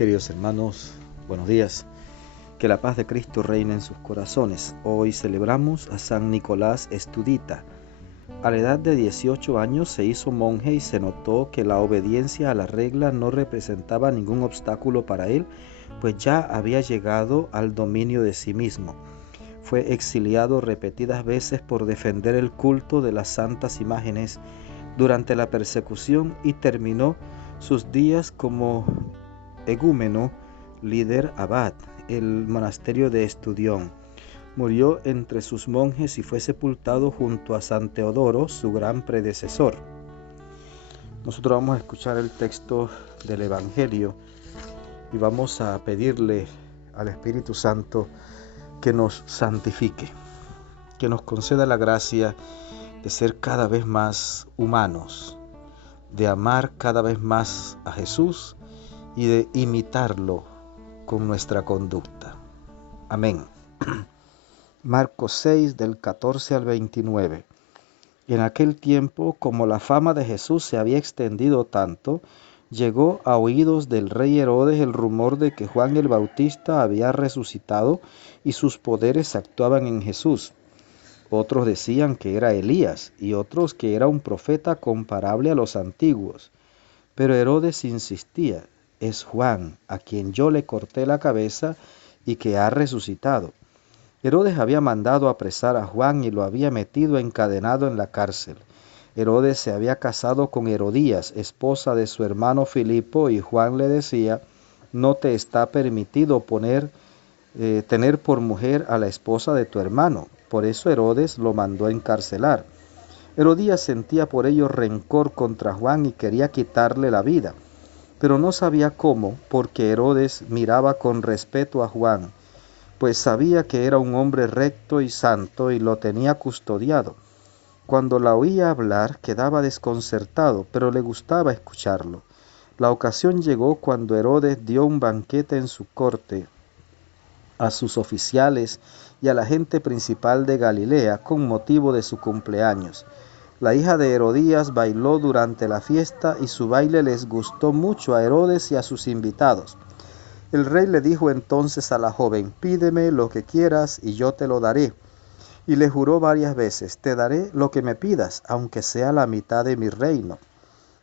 Queridos hermanos, buenos días. Que la paz de Cristo reine en sus corazones. Hoy celebramos a San Nicolás Estudita. A la edad de 18 años se hizo monje y se notó que la obediencia a la regla no representaba ningún obstáculo para él, pues ya había llegado al dominio de sí mismo. Fue exiliado repetidas veces por defender el culto de las santas imágenes durante la persecución y terminó sus días como egúmeno, líder abad, el monasterio de Estudión. Murió entre sus monjes y fue sepultado junto a San Teodoro, su gran predecesor. Nosotros vamos a escuchar el texto del Evangelio y vamos a pedirle al Espíritu Santo que nos santifique, que nos conceda la gracia de ser cada vez más humanos, de amar cada vez más a Jesús y de imitarlo con nuestra conducta. Amén. Marcos 6, del 14 al 29. En aquel tiempo, como la fama de Jesús se había extendido tanto, llegó a oídos del rey Herodes el rumor de que Juan el Bautista había resucitado y sus poderes actuaban en Jesús. Otros decían que era Elías y otros que era un profeta comparable a los antiguos. Pero Herodes insistía: es Juan, a quien yo le corté la cabeza y que ha resucitado. Herodes había mandado apresar a Juan y lo había metido encadenado en la cárcel. Herodes se había casado con Herodías, esposa de su hermano Filipo, y Juan le decía: no te está permitido tener por mujer a la esposa de tu hermano. Por eso Herodes lo mandó encarcelar. Herodías sentía por ello rencor contra Juan y quería quitarle la vida, pero no sabía cómo, porque Herodes miraba con respeto a Juan, pues sabía que era un hombre recto y santo y lo tenía custodiado. Cuando la oía hablar quedaba desconcertado, pero le gustaba escucharlo. La ocasión llegó cuando Herodes dio un banquete en su corte a sus oficiales y a la gente principal de Galilea con motivo de su cumpleaños. La hija de Herodías bailó durante la fiesta y su baile les gustó mucho a Herodes y a sus invitados. El rey le dijo entonces a la joven: pídeme lo que quieras y yo te lo daré. Y le juró varias veces: te daré lo que me pidas, aunque sea la mitad de mi reino.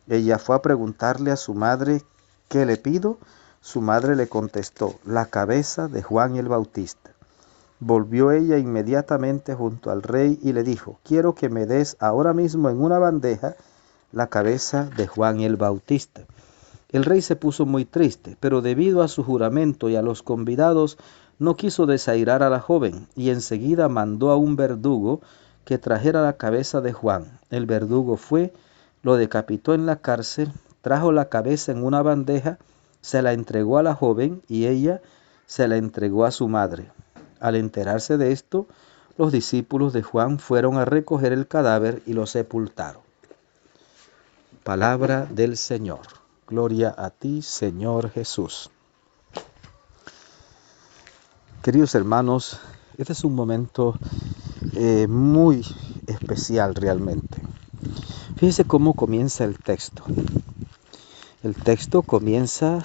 Ella fue a preguntarle a su madre: ¿qué le pido? Su madre le contestó: la cabeza de Juan el Bautista. Volvió ella inmediatamente junto al rey y le dijo: quiero que me des ahora mismo en una bandeja la cabeza de Juan el Bautista. El rey se puso muy triste, pero debido a su juramento y a los convidados, no quiso desairar a la joven, y enseguida mandó a un verdugo que trajera la cabeza de Juan. El verdugo fue, lo decapitó en la cárcel, trajo la cabeza en una bandeja, se la entregó a la joven y ella se la entregó a su madre. Al enterarse de esto, los discípulos de Juan fueron a recoger el cadáver y lo sepultaron. Palabra del Señor. Gloria a ti, Señor Jesús. Queridos hermanos, este es un momento muy especial realmente. Fíjense cómo comienza el texto. El texto comienza,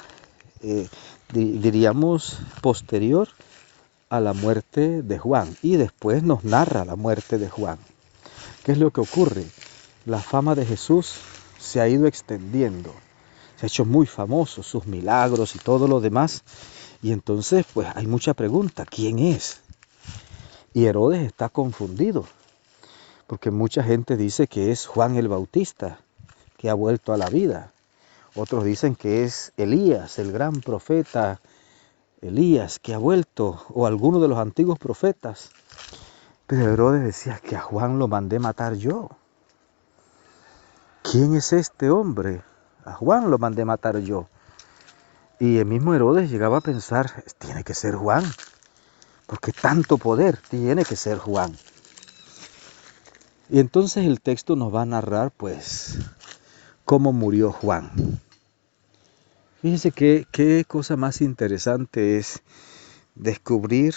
diríamos, posterior a la muerte de Juan, y después nos narra la muerte de Juan. ¿Qué es lo que ocurre? La fama de Jesús se ha ido extendiendo, se ha hecho muy famoso, sus milagros y todo lo demás, y entonces pues hay mucha pregunta: ¿quién es? Y Herodes está confundido, porque mucha gente dice que es Juan el Bautista, que ha vuelto a la vida. Otros dicen que es Elías, el gran profeta Elías, que ha vuelto, o alguno de los antiguos profetas. Pero Herodes decía: que a Juan lo mandé matar yo. ¿Quién es este hombre? A Juan lo mandé matar yo. Y el mismo Herodes llegaba a pensar: tiene que ser Juan, porque tanto poder, tiene que ser Juan. Y entonces el texto nos va a narrar pues cómo murió Juan. Fíjense qué cosa más interesante es descubrir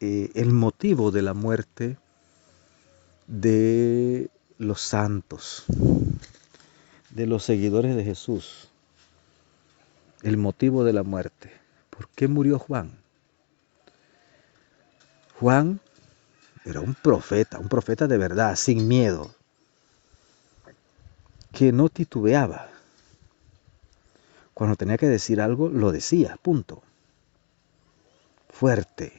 el motivo de la muerte de los santos, de los seguidores de Jesús. el motivo de la muerte. ¿Por qué murió Juan? Juan era un profeta de verdad, sin miedo, que no titubeaba. Cuando tenía que decir algo, lo decía, punto. Fuerte.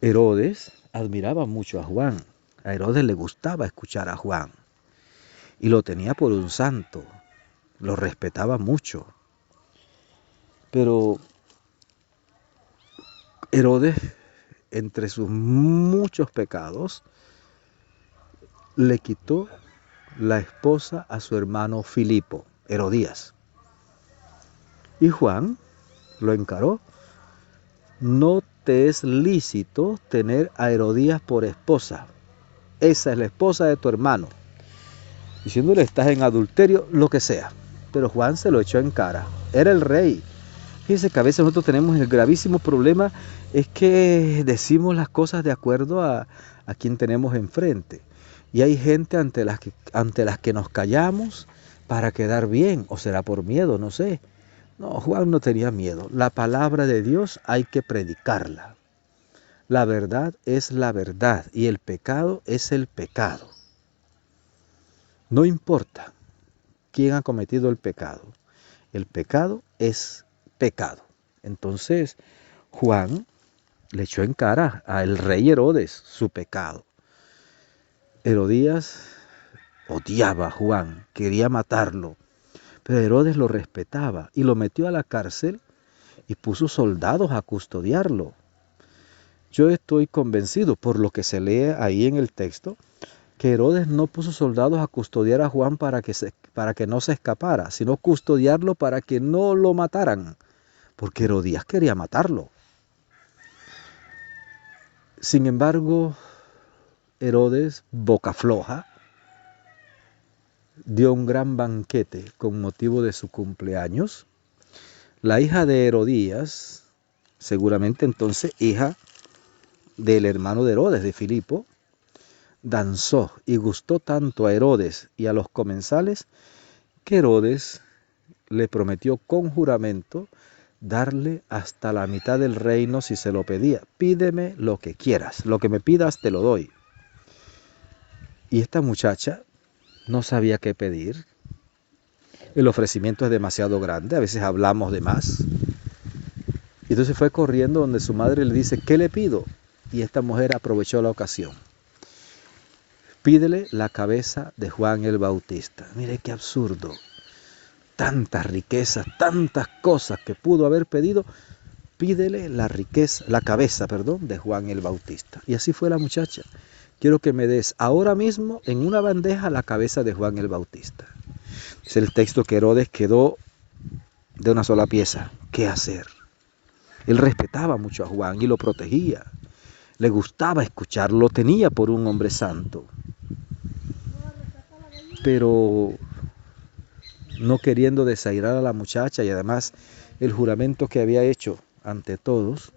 Herodes admiraba mucho a Juan. A Herodes le gustaba escuchar a Juan. Y lo tenía por un santo. Lo respetaba mucho. Pero Herodes, entre sus muchos pecados, le quitó la esposa a su hermano Filipo, Herodías. Y Juan lo encaró. No te es lícito tener a Herodías por esposa. Esa es la esposa de tu hermano. Diciéndole, estás en adulterio, lo que sea. Pero Juan se lo echó en cara. Era el rey. Fíjense que a veces nosotros tenemos el gravísimo problema, es que decimos las cosas de acuerdo a quien tenemos enfrente. Y hay gente ante las que nos callamos para quedar bien, o será por miedo, no sé. No, Juan no tenía miedo. La palabra de Dios hay que predicarla. La verdad es la verdad y el pecado es el pecado. No importa quién ha cometido el pecado es pecado. Entonces, Juan le echó en cara al rey Herodes su pecado. Herodías odiaba a Juan, quería matarlo, pero Herodes lo respetaba y lo metió a la cárcel y puso soldados a custodiarlo. Yo estoy convencido, por lo que se lee ahí en el texto, que Herodes no puso soldados a custodiar a Juan para que no se escapara, sino custodiarlo para que no lo mataran, porque Herodías quería matarlo. Sin embargo, Herodes, boca floja, dio un gran banquete con motivo de su cumpleaños. La hija de Herodías, seguramente entonces hija del hermano de Herodes, de Filipo, danzó y gustó tanto a Herodes y a los comensales que Herodes le prometió con juramento darle hasta la mitad del reino si se lo pedía. Pídeme lo que quieras, lo que me pidas te lo doy. Y esta muchacha no sabía qué pedir. El ofrecimiento es demasiado grande, a veces hablamos de más. Y entonces fue corriendo donde su madre le dice, ¿qué le pido? Y esta mujer aprovechó la ocasión. Pídele la cabeza de Juan el Bautista. Mire qué absurdo. Tantas riquezas, tantas cosas que pudo haber pedido. Pídele la cabeza de Juan el Bautista. Y así fue la muchacha. Quiero que me des ahora mismo en una bandeja la cabeza de Juan el Bautista. Es el texto que Herodes quedó de una sola pieza. ¿Qué hacer? Él respetaba mucho a Juan y lo protegía. Le gustaba escucharlo, lo tenía por un hombre santo. Pero no queriendo desairar a la muchacha y además el juramento que había hecho ante todos,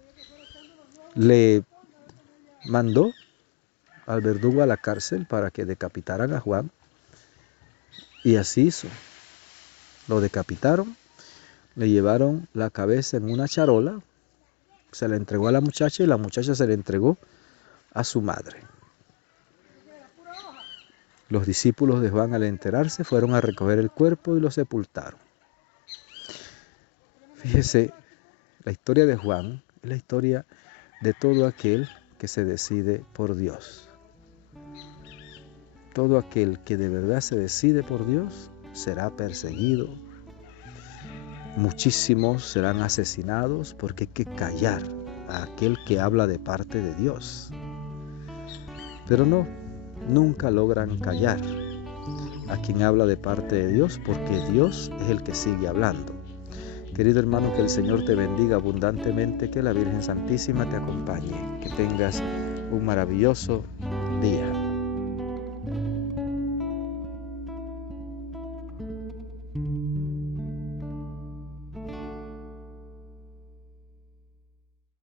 le mandó al verdugo a la cárcel para que decapitaran a Juan. Y así hizo. Lo decapitaron, le llevaron la cabeza en una charola, se la entregó a la muchacha y la muchacha se la entregó a su madre. Los discípulos de Juan, al enterarse, fueron a recoger el cuerpo y lo sepultaron. Fíjese, la historia de Juan es la historia de todo aquel que se decide por Dios. Todo aquel que de verdad se decide por Dios será perseguido. Muchísimos serán asesinados porque hay que callar a aquel que habla de parte de Dios. Pero no, nunca logran callar a quien habla de parte de Dios, porque Dios es el que sigue hablando. Querido hermano, que el Señor te bendiga abundantemente, que la Virgen Santísima te acompañe, que tengas un maravilloso día.